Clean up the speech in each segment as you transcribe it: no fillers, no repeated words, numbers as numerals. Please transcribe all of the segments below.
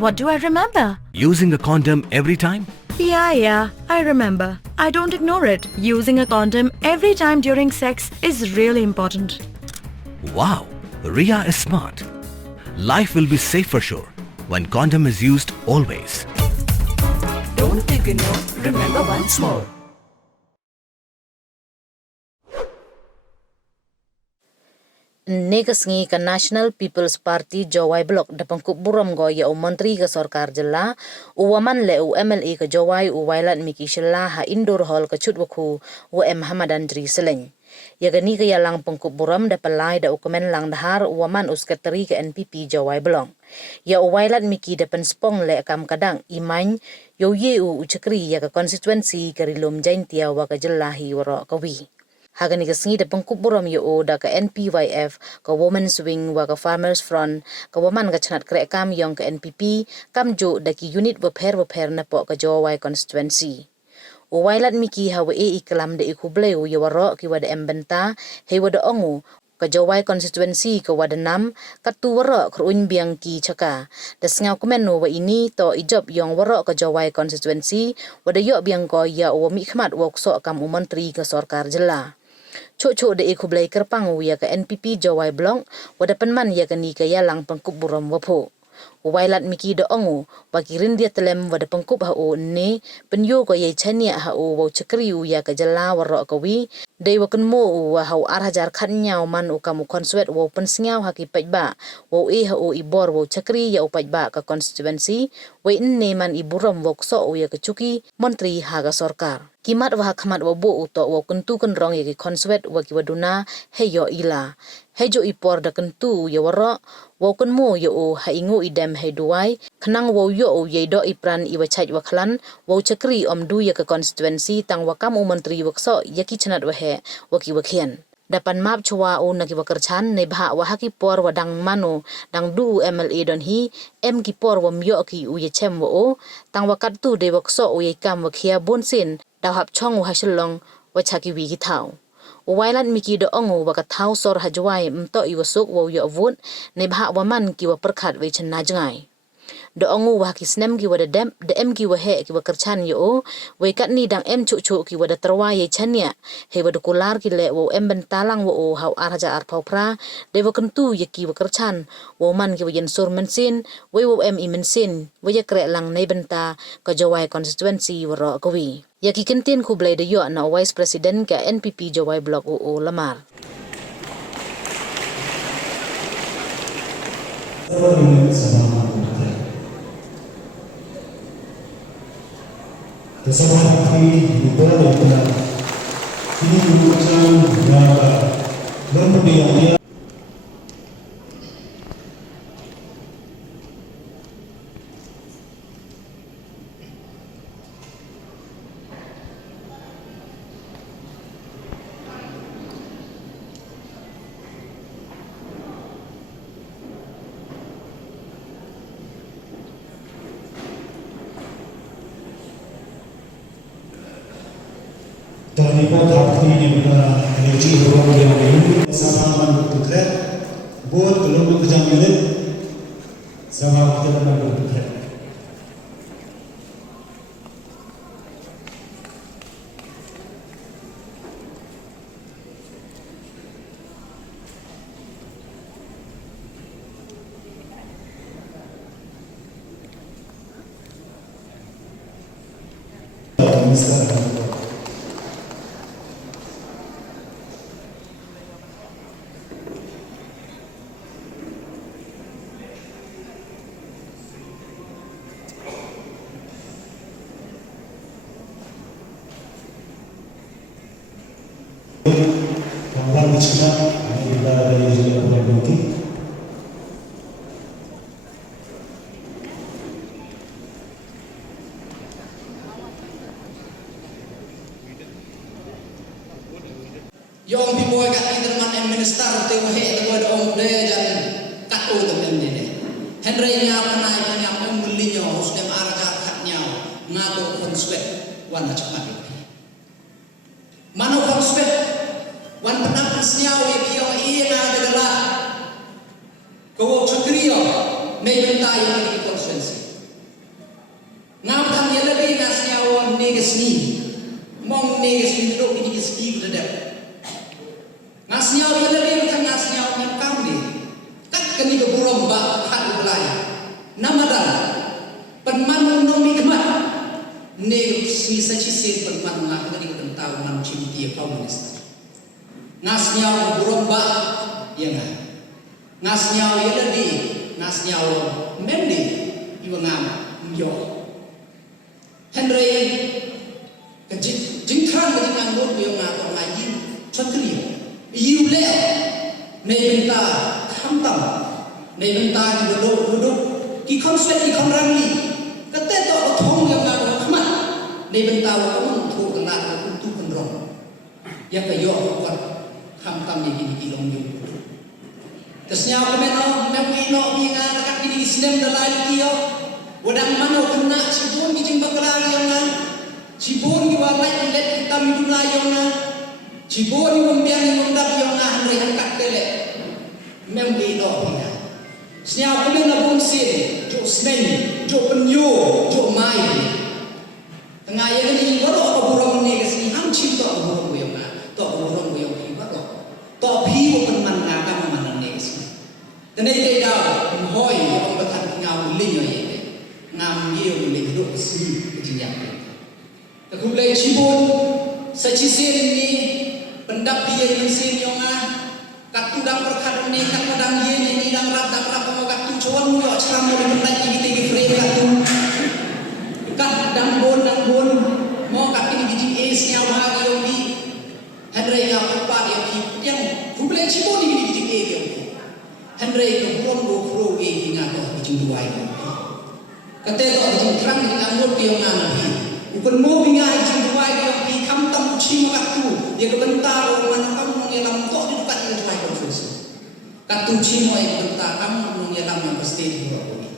What do I remember? Using a condom every time? Yeah, I remember. I don't ignore it. Using a condom every time during sex is really important. Wow, Ria is smart. Life will be safe for sure when condom is used always. Don't ignore, remember once more. Negasngi ka National People's Party Jawai Blok da pangkup buram go ya menteri ka sarkar jela uwaman le u MLA ka Jawai u wailat miki shela ha indoor hall ka chutwaku u Hamadan Dri Seleng ya gani ka yalang pangkup buram da palai da ukumen lang dahar uwaman uskateri ka NPP Jawai Blong ya u wailat miki da penspong le kam kadang imany yo ye u chakri ya ka constituency ka rilom jaintia wa ka jela hi waro ka wi Hagani ka singi da pangkup buram yo da ka NPYF ka Women's Wing wa ka Farmers Front ka waman ka chanat krek kam yong ka NPP kam jo da ki unit waper na po ka Jawai constituency. O wailat miki hawa iklam da ikubleu yo waro ki wada embenta he wada ongu ka Jawai constituency ka wada nam ka tu waro kruun biang ki chaka da singaw kumeno wa ini to ijob yong waro ka Jawai constituency wada yo biang ko ya wa mikmat wokso kam menteri ka sarkar jela. Cuk de ikublai kerpang ya ka NPP Jawai Blong wada penman ya ka ni ka yalang pangkup buram wapo. Wailat miki do ongu bakirin dia telem wada pangkup hao ne penyo ko ye chania hao wa chakriu ya ka jala waro ka wi dei wakan mo wa hao arhajar khat nyau man u kamu konsuet wa pensngaw haki pajba wa hao ibor wa chakri ya upajba ka constituency wa ne man iburam wokso ya ka cuki menteri haga sarkar kimat wa khamat wa bo uto wa kentu kenrong ya ki konsuet wa ki waduna heyo ila hejo ipor da kentu ya waro wa kun mo yo haingu idem he duai khnang wo yo ye do ipran iwa chait wa khlan wo chakri omdu ya ka constituency tang wa kam menteri wakso ya ki chanat wa he wa ki wa khian dapan map chwa o na ki wa kerchan ne bha wa haki por wa dang mano dang du MLA don hi em ki por wa myo ki u ye chem wo tang wa kat tu de wakso o ye kam wa khia bonsin da hap chong wa shlong wa chaki wi ki thau Wailan miki do ongo wa ka thau sor hajwai mto iwasuk wa yo avut ne bha wa man ki wa perkhat we chen na jangai do ongo wa ki snem ki wa da em ki wa he ki wa kerchan yo we kat ni dang em chu ki wa da terwa ye chania he wa da kular ki le wa em ben talang wa o hau arja ar phau phra de wa kentu ye ki wa kerchan wa man ki wa yen sur mensin we wa em i mensin wa ya krek lang nei benta ka Jawai constituency wa ro ko wi ya ki kentin ku blai de yo na vice president ka NPP Jawai Blok o lamar Kesalahan ini berada pada ini merupakan beberapa berbeda. Terlibat hati ini pada energi ruang yang ini sama bertukar buat kelompok kerja milik sama kita dapat bertukar. Kamar bicara kita dari juga berbentuk. Yong pipoy ka interman and minister te wahe te wad om de jan katu temen ni Henry nya panai nya pembeli nyo stem arka khatnya ngato konsuet wan cepat mano konsuet wan penang isnya we biong ina de la ko chakriyo me bentai ni konsuensi ya lebih ngasnya wan neges ni mong neges ni dok ini ski berdep ngasnya ya lebih kan ngasnya yang kami kat kini ke burung ba hat belai namadan penman nomi kemat neges ni saci penman ngah kini ke tahu man cimti komunis ngasnya burung ba ya ngah ngasnya ya lebih ngasnya mendi iwangam yo Henry jingkran ke jingkang dulu yang ngatur lagi cakri iu le nebenta hamtam nebenta di duduk ki konsep ki konrami kata tu thong yang ngatur khmat nebenta waktu tu kenal tu kendrong ya kayo kuat hamtam ni kini long yu terusnya aku meno binga dekat kini Islam dalai kiyo wadang mano kena cibun kijing baklar yang cibun ki walai let hitam duna yang cibun ki membiang ki mendap yang Henry angkat tele membi no pinga senya aku mena bungsin jo sneng jo penyo jo mai tengah yang ni baru apa burung ni kesini ham cip to burung yang to burung yang ki baru to pi wo penman ngaka mana ni kesini tenai dei dah hoi yang bertan ngau linyo ye ngam yiu ni hidup sini kejadian. Kemudian cibun sejisin ni pendap dia yang sin yang kat tudang perkat ni kat pedang ye ni dang rap mau kat tu cuan mu yo ceram mu pendap ni kita frame kat tu kat dang bon mau kat ni gigi es nya wah yo bi Henry yang pepat yang kemudian cibun ni gigi e yo Henry ke bon go pro e ingat to gigi dua itu kata tu jing terang dengan anggota yang nabi bukan mau bingai jing dua yang pi kam tam uci makat tu dia kebentar orang kamu mengelam tok di dekat yang dua konfesi kat tu uci mau yang kebentar kamu mengelam yang pasti di bawah ini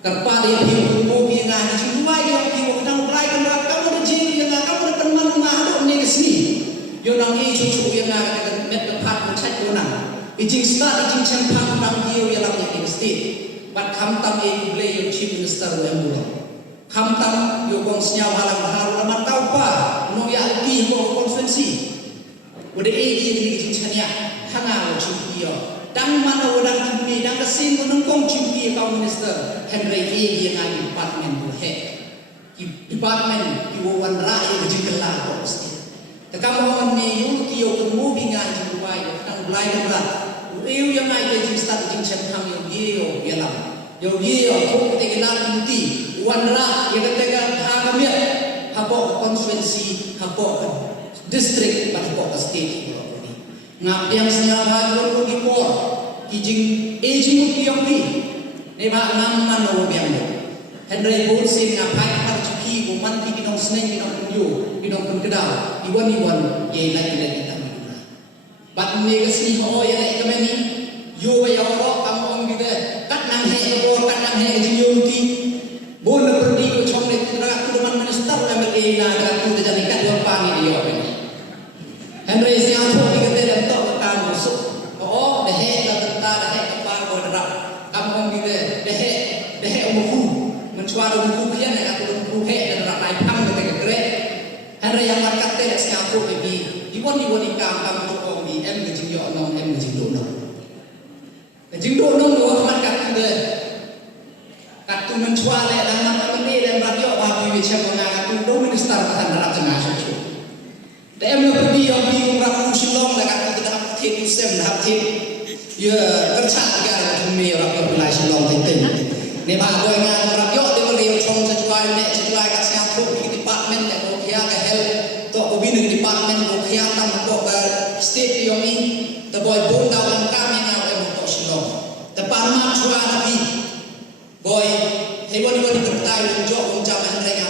kerpa dia pi mau bingai jing dua yang pi waktu nang berai kenal kamu ada jing yang kamu ada teman rumah ada ni kesini yang nang cucu yang ada met lepat mencet yang nang jing start jing cempak nang dia yang lam yang pasti bat khamtam e bule yo chief minister yang mula khamtam yo kong senyau halang haru naman kau pa no ya alti mo konferensi wode e di chania hanga wo chief yo dang mana wadang kini dang kesin ko nong kong chief kau minister Henry e yang ngai department bu he ki department ki wo wan ra e jikela ko pasti tekam mo ne yo ki yo ko mo binga ji bai dang blai dang yêu yang ai ke jing start jing chen tham yo geo yalam yo geo ko te gela inti wanra ye te ga ha kamia habo constituency habo district habo state ni ngap yang senya ha yo ki por ki jing e jing ki yo ni ne ba ngam man no biang yo Henry Bol sin ngapai har chuki bo man ki nong sneng ki nong yo ki nong kun kedau iwan ye lai kita bat ni kesini ho ya nak kami ni yo ya ro kamu om gitu kat nang he bo kat nang he jin yo ti bo na pergi ko chong ne kira ku man minister la me ke na da tu da ni kat yo pa ni yo ni Henry sia tho ni ke da to ka mu su o de he la ta da he ka pa ko da kamu om gitu de he om ku men chwa ro ku kian na aku ku he da ra lai pam ke ke kre Henry yang kat te sia tho ke bi iwan kam em ke jing yo nong em ke jing do nong ke jing do nong do man kat de kat tu men chwa le dan man ke ni dan rat yo ba bi chem na kat tu do minister pasan rat tengah chu de em lo pergi yo bi rat ku silong la kat tu dah the tu sem dah the ye kerja ga tu me rat yo lai silong te te ne ba go nga rat yo de mo yo chong cha chwa ne chwa kat sia thu ki department le ko khia ka hel to ko bi ning department ko khia tam ko state yang ini terboy bom dalam kami yang ada untuk silong terparma chua nabi boy hewan bertai unjuk unjam yang mereka